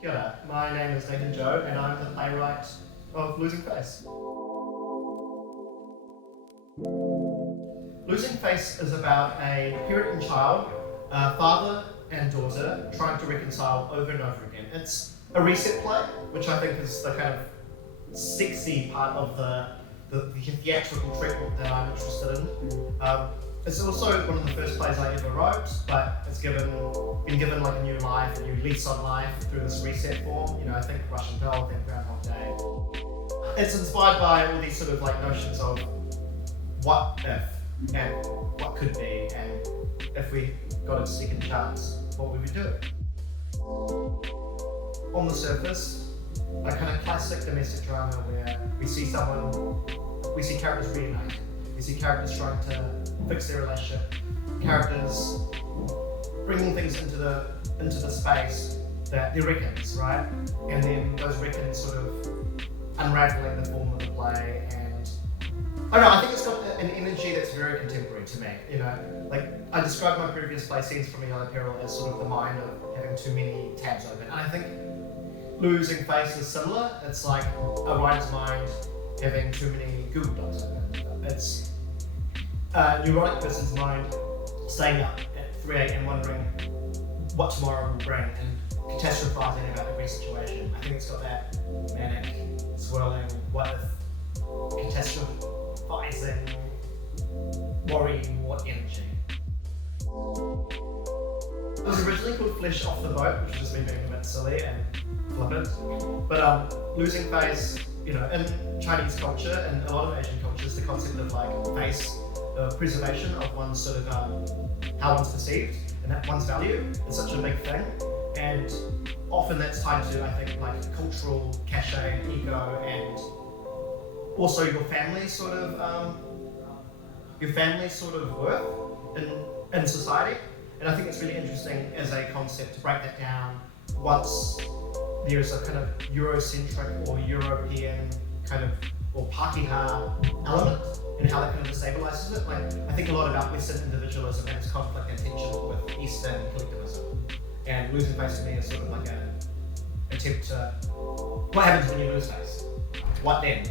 Kia ora, my name is Nathan Joe and I'm the playwright of Losing Face. Losing Face is about a parent and child, father and daughter, trying to reconcile over and over again. It's a reset play, which I think is the kind of sexy part of the theatrical treatment that I'm interested in. It's also one of the first plays I ever wrote, but it's been given like a new life, a new lease on life through this reset form. You know, I think Russian Doll, think Groundhog Day. It's inspired by all these sort of like notions of what if and what could be, and if we got a second chance, what would we do? On the surface, a kind of classic domestic drama where we see characters reunite. We see characters trying to fix their relationship, characters bringing things into the space that they're reckons, right? And then those reckons sort of unraveling the form of the play, and I don't know, I think it's got an energy that's very contemporary to me. You know, like I described my previous play, Scenes from Another Peril, as sort of the mind of having too many tabs open, and I think Losing Face is similar. It's like a writer's mind having too many Google Docs open. It's a neurotic person's mind staying up at 3 a.m. wondering what tomorrow will bring and catastrophizing about every situation. I think it's got that manic, swirling, what if, catastrophizing, worry, what energy. It was originally called Flesh Off the Boat, which was just me being a bit silly and flippant. But Losing Face, you know, in Chinese culture and a lot of Asian cultures, the concept of like face, the preservation of one's sort of how one's perceived and that one's value is such a big thing. And often that's tied to, I think, like cultural cachet and ego, and also your family sort of worth in society. And I think it's really interesting as a concept to break that down once there's a kind of Eurocentric or European kind of, or Pakeha element, and how that kind of destabilizes it. Like, I think a lot about Western individualism and its conflict and tension with Eastern collectivism. And Losing Face to me is sort of like an attempt to, what happens when you lose face? What then?